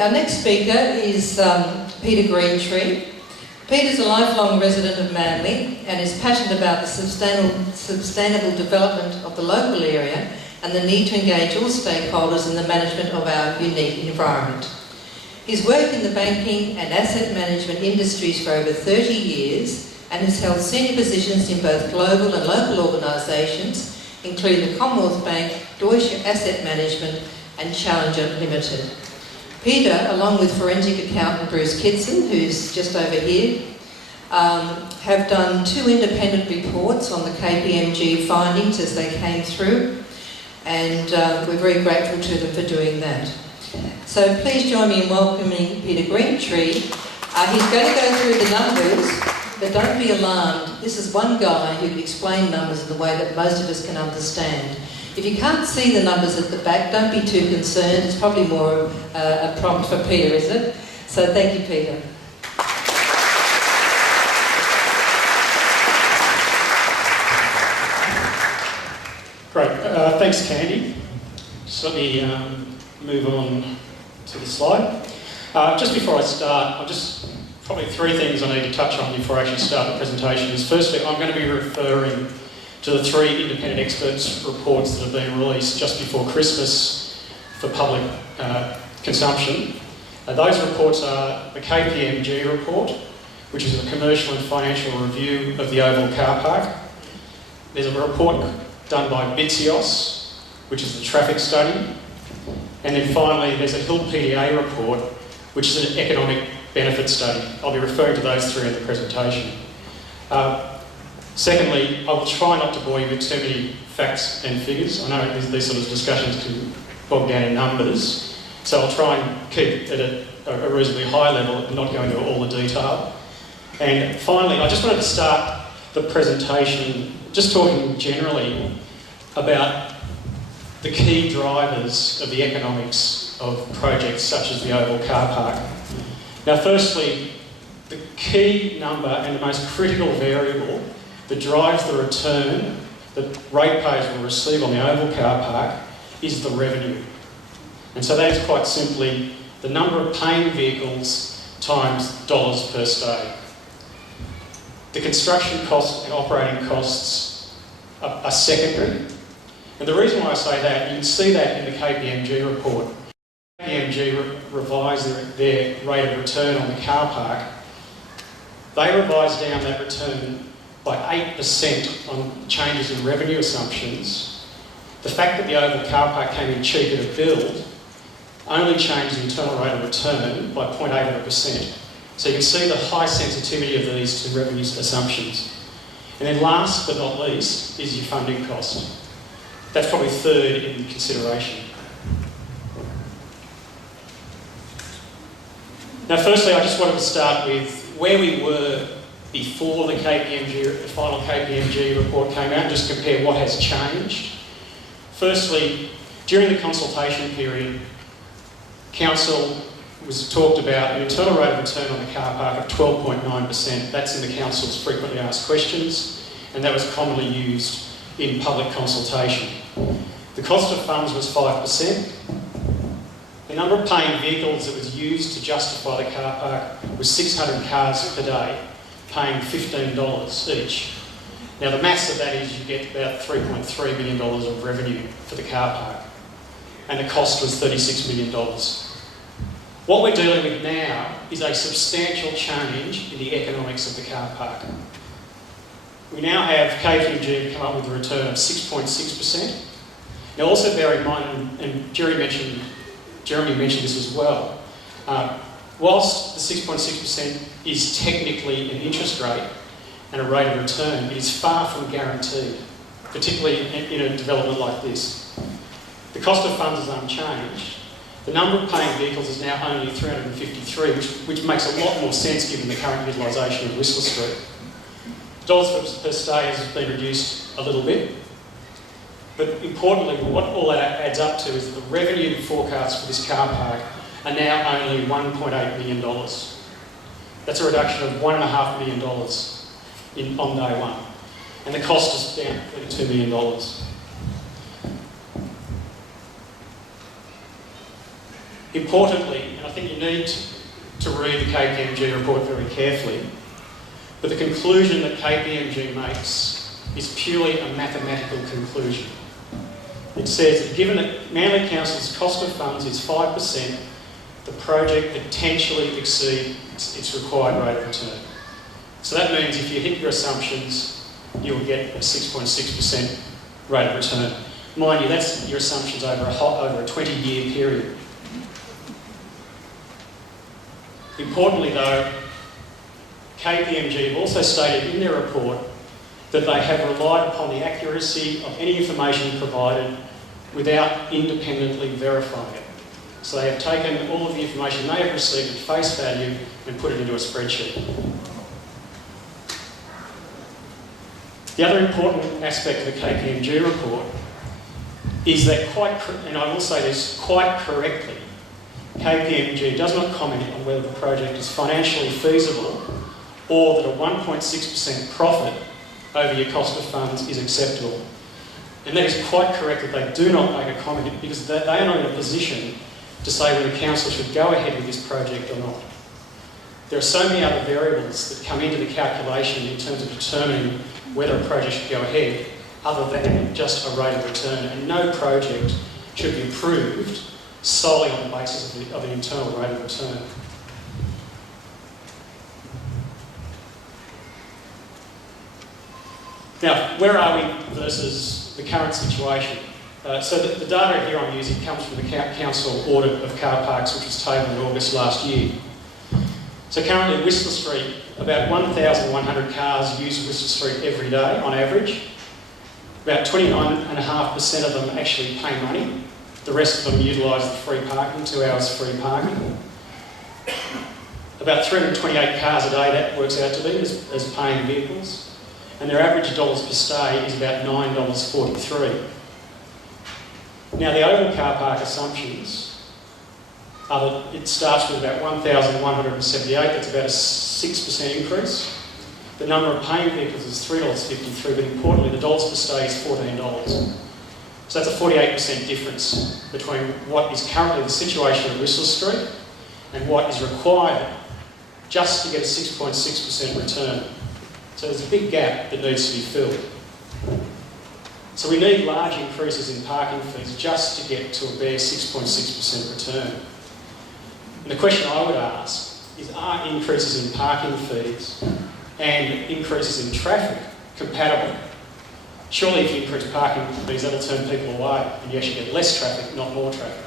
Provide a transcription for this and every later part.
our next speaker is Peter Greentree. Peter's a lifelong resident of Manly and is passionate about the sustainable development of the local area and the need to engage all stakeholders in the management of our unique environment. He's worked in the banking and asset management industries for over 30 years and has held senior positions in both global and local organisations, including the Commonwealth Bank, Deutsche Asset Management and Challenger Limited. Peter, along with forensic accountant Bruce Kidson, who's just over here, have done 2 independent reports on the KPMG findings as they came through, and we're very grateful to them for doing that. So please join me in welcoming Peter Greentree. He's going to go through the numbers, but don't be alarmed. This is one guy who can explain numbers in the way that most of us can understand. If you can't see the numbers at the back, don't be too concerned. It's probably more a prompt for Peter, isn't it? So thank you, Peter. Great. Thanks, Candy. Just let me move on to the slide. Just before I start, probably 3 things I need to touch on before I actually start the presentation. Firstly, I'm going to be referring to the 3 independent experts' reports that have been released just before Christmas for public consumption. Those reports are the KPMG report, which is a commercial and financial review of the Oval Car Park. There's a report done by Bitsios, which is the traffic study. And then finally, there's a Hill PDA report, which is an economic benefit study. I'll be referring to those 3 in the presentation. Secondly, I will try not to bore you with too many facts and figures. I know these sort of discussions can bog down in numbers, so I'll try and keep it at a reasonably high level and not go into all the detail. And finally, I just wanted to start the presentation just talking generally about the key drivers of the economics of projects such as the Oval Car Park. Now, firstly, the key number and the most critical variable that drives the return that ratepayers will receive on the Oval Car Park is the revenue. And so that is quite simply the number of paying vehicles times dollars per stay. The construction costs and operating costs are secondary. And the reason why I say that, you can see that in the KPMG report. KPMG revised their rate of return on the car park. They revised down that return by 8% on changes in revenue assumptions. The fact that the Oval Car Park came in cheaper to build only changed the internal rate of return by 0.8%. So you can see the high sensitivity of these to revenue assumptions. And then last but not least is your funding cost. That's probably 3rd in consideration. Now, firstly, I just wanted to start with where we were before the final KPMG report came out, just compare what has changed. Firstly, during the consultation period, Council talked about an internal rate of return on the car park of 12.9%. That's in the Council's frequently asked questions, and that was commonly used in public consultation. The cost of funds was 5%. The number of paying vehicles that was used to justify the car park was 600 cars per day, paying $15 each. Now the maths of that is you get about $3.3 million of revenue for the car park, and the cost was $36 million. What we're dealing with now is a substantial change in the economics of the car park. We now have KPMG come up with a return of 6.6%. Now also bear in mind, and Jeremy mentioned this as well, whilst the 6.6% is technically an interest rate and a rate of return, it is far from guaranteed, particularly in a development like this. The cost of funds is unchanged. The number of paying vehicles is now only 353, which makes a lot more sense given the current utilisation of Whistler Street. Dollars per stay has been reduced a little bit, but importantly, what all that adds up to is that the revenue forecasts for this car park are now only $1.8 million. That's a reduction of $1.5 million on day one, and the cost is down $22 million. Importantly, and I think you need to read the KPMG report very carefully, but the conclusion that KPMG makes is purely a mathematical conclusion. It says that given that Manly Council's cost of funds is 5%, the project potentially exceeds its required rate of return. So that means if you hit your assumptions, you'll get a 6.6% rate of return. Mind you, that's your assumptions over a 20-year period. Importantly though, KPMG have also stated in their report that they have relied upon the accuracy of any information provided without independently verifying it. So they have taken all of the information they have received at face value and put it into a spreadsheet. The other important aspect of the KPMG report is that and I will say this quite correctly, KPMG does not comment on whether the project is financially feasible or that a 1.6% profit over your cost of funds is acceptable. And that is quite correct that they do not make a comment because they are not in a position to say whether the council should go ahead with this project or not. There are so many other variables that come into the calculation in terms of determining whether a project should go ahead other than just a rate of return, and no project should be approved solely on the basis of an internal rate of return. Now, where are we versus the current situation? So the data here I'm using comes from the council audit of car parks, which was tabled in August last year. So currently at Whistler Street, about 1,100 cars use Whistler Street every day on average. About 29.5% of them actually pay money. The rest of them utilise the free parking, 2 hours free parking. About 328 cars a day that works out to be as paying vehicles. And their average dollars per stay is about $9.43. Now the oval car park assumptions are that it starts with about 1,178, that's about a 6% increase. The number of paying vehicles is $3.53, but importantly the dollars per stay is $14. So that's a 48% difference between what is currently the situation at Whistler Street and what is required just to get a 6.6% return. So there's a big gap that needs to be filled. So we need large increases in parking fees just to get to a bare 6.6% return. And the question I would ask is, are increases in parking fees and increases in traffic compatible? Surely if you increase parking fees, that'll turn people away and you actually get less traffic, not more traffic.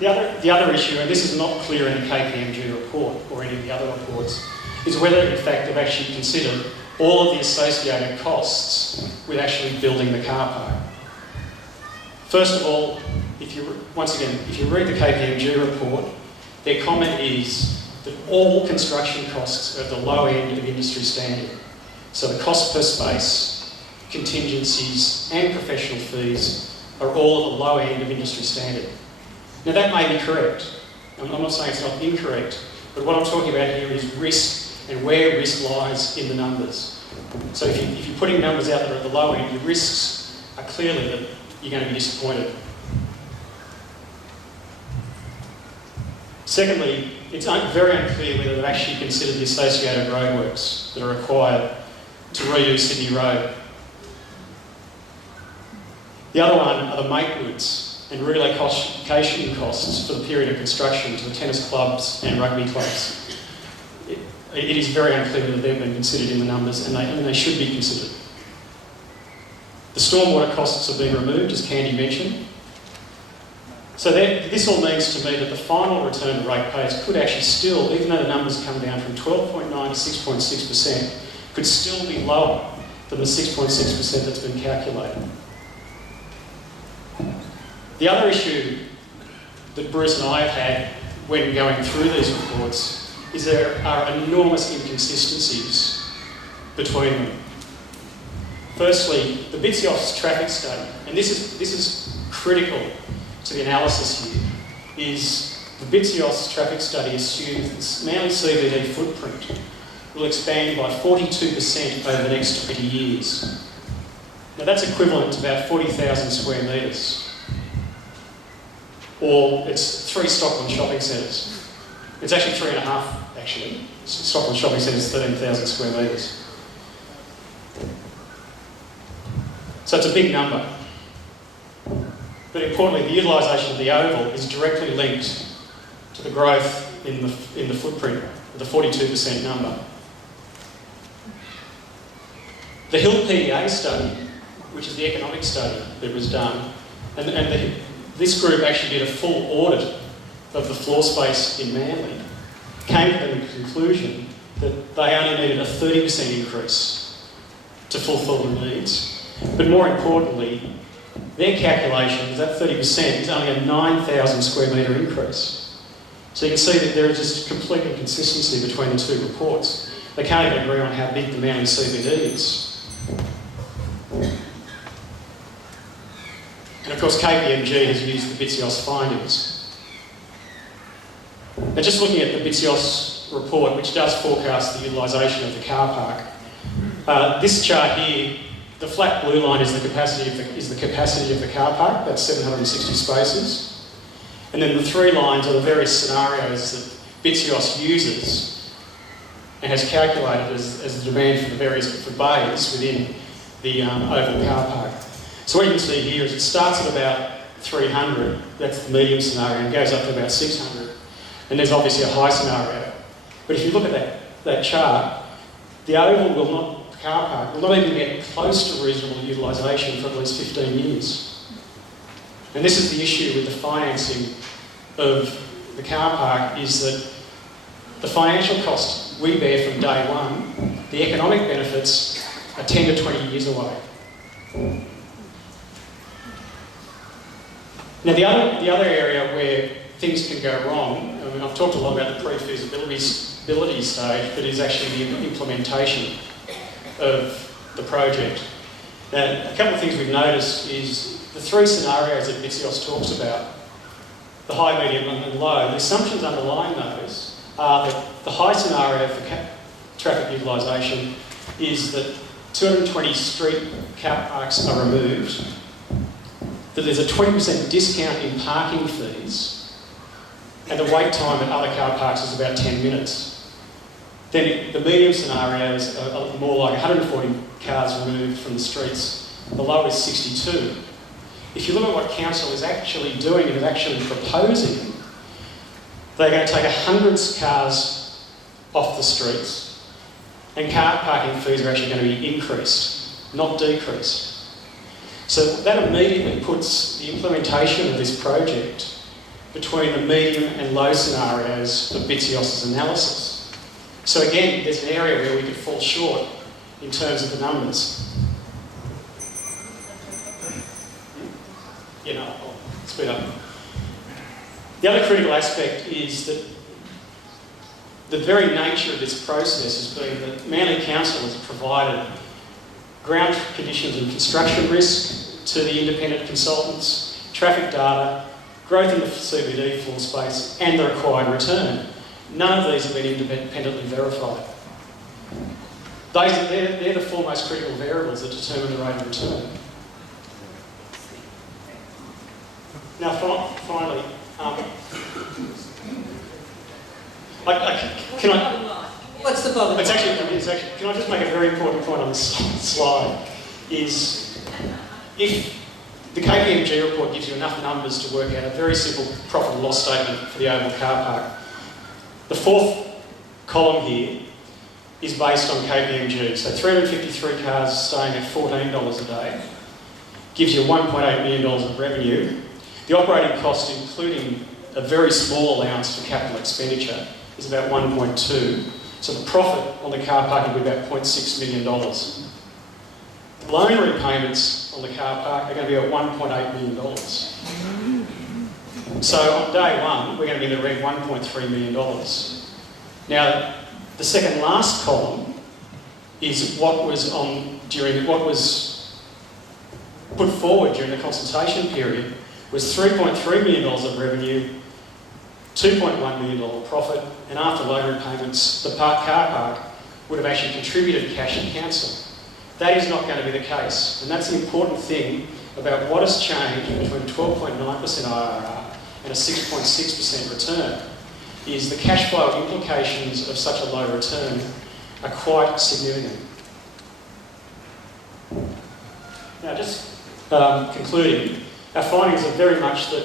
The other issue, and this is not clear in the KPMG report or any of the other reports, is whether in fact they've actually considered all of the associated costs with actually building the car park. First of all, if you read the KPMG report, their comment is that all construction costs are at the low end of industry standard. So the cost per space, contingencies and professional fees are all at the low end of industry standard. Now that may be correct. I'm not saying it's not incorrect, but what I'm talking about here is risk and where risk lies in the numbers. So if you're putting numbers out that are at the low end, your risks are clearly that you're going to be disappointed. Secondly, it's very unclear whether they've actually considered the associated roadworks that are required to redo Sydney Road. The other one are the maintenance and relocation costs for the period of construction to the tennis clubs and rugby clubs. It is very unclear whether they've been considered in the numbers, and they should be considered. The stormwater costs have been removed, as Candy mentioned. So this all means to me that the final return to ratepayers could actually still, even though the numbers come down from 12.9 to 6.6%, could still be lower than the 6.6% that's been calculated. The other issue that Bruce and I have had when going through these reports is there are enormous inconsistencies between them. Firstly, the Bitsioff's traffic study, and this is critical to the analysis here, is the Bitsioff's traffic study assumes that Manly CBD footprint will expand by 42% over the next 20 years. Now that's equivalent to about 40,000 square metres. Or it's 3 Stockland shopping centres. It's actually 3.5 actually. Stockland shopping centres, 13,000 square metres. So it's a big number. But importantly, the utilisation of the oval is directly linked to the growth in the footprint, the 42% number. The Hill PDA study, which is the economic study that was done, this group actually did a full audit of the floor space in Manly, came to the conclusion that they only needed a 30% increase to fulfil the needs. But more importantly, their calculation is that 30% is only a 9,000 square metre increase. So you can see that there is just complete inconsistency between the two reports. They can't even agree on how big the Manly CBD is. And of course KPMG has used the BITSIOS findings. Now just looking at the BITSIOS report, which does forecast the utilisation of the car park, this chart here, the flat blue line is the capacity of the car park, that's 760 spaces. And then the 3 lines are the various scenarios that BITSIOS uses and has calculated as the demand for the various different bays within the oval car park. So what you can see here is it starts at about 300, that's the medium scenario, and goes up to about 600. And there's obviously a high scenario. But if you look at that chart, the oval car park will not even get close to reasonable utilisation for at least 15 years. And this is the issue with the financing of the car park, is that the financial cost we bear from day one, the economic benefits are 10 to 20 years away. Now the other area where things can go wrong, I mean, I've talked a lot about the pre-feasibility stage, but is actually the implementation of the project. Now, a couple of things we've noticed is the 3 scenarios that BITSIOS talks about, the high, medium and low, the assumptions underlying those are that the high scenario for traffic utilisation is that 220 street car parks are removed, that there's a 20% discount in parking fees, and the wait time at other car parks is about 10 minutes. Then the medium scenarios are more like 140 cars removed from the streets. The low is 62. If you look at what council is actually doing and is actually proposing, they're going to take 100 cars off the streets, and car parking fees are actually going to be increased, not decreased. So that immediately puts the implementation of this project between the medium and low scenarios of BITSIOS's analysis. So again, there's an area where we could fall short in terms of the numbers. I'll speed up. The other critical aspect is that the very nature of this process has been that Manly Council has provided ground conditions and construction risk to the independent consultants, traffic data, growth in the CBD floor space, and the required return. None of these have been independently verified. They're the 4 most critical variables that determine the rate of return. Now, finally, What's the bottom line? Can I just make a very important point on this slide? Is if the KPMG report gives you enough numbers to work out a very simple profit and loss statement for the oval car park, the 4th column here is based on KPMG. So 353 cars staying at $14 a day gives you $1.8 million of revenue. The operating cost, including a very small allowance for capital expenditure, is about 1.2. So the profit on the car park will be about $0.6 million. The loan repayments on the car park are going to be at $1.8 million. So on day one, we're going to be in the red $1.3 million. Now, the second last column is what was put forward during the consultation period was $3.3 million of revenue, $2.1 million profit, and after loan repayments, the car park would have actually contributed cash to council. That is not going to be the case, and that's the important thing about what has changed between 12.9% IRR and a 6.6% return, is the cash flow implications of such a low return are quite significant. Now, just concluding, our findings are very much that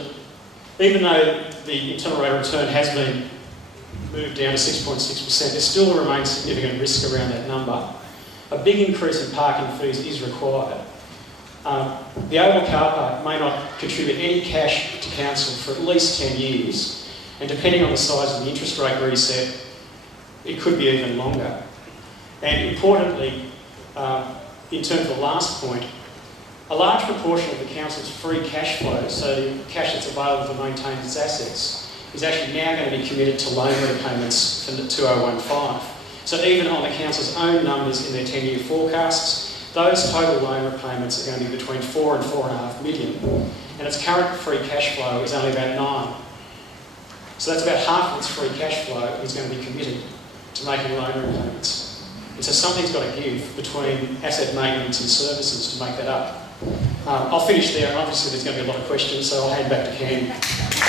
even though the internal rate of return has been moved down to 6.6%, there still remains significant risk around that number. A big increase in parking fees is required. The Oval car park may not contribute any cash to council for at least 10 years, and depending on the size of the interest rate reset, it could be even longer. And importantly, in terms of the last point, a large proportion of the council's free cash flow, so the cash that's available to maintain its assets, is actually now going to be committed to loan repayments for the 2015. So even on the council's own numbers in their 10-year forecasts, those total loan repayments are going to be between 4 and 4.5 million, and its current free cash flow is only about 9. So that's about half of its free cash flow is going to be committed to making loan repayments. And so something's got to give between asset maintenance and services to make that up. I'll finish there, and obviously there's going to be a lot of questions, so I'll hand back to Cam.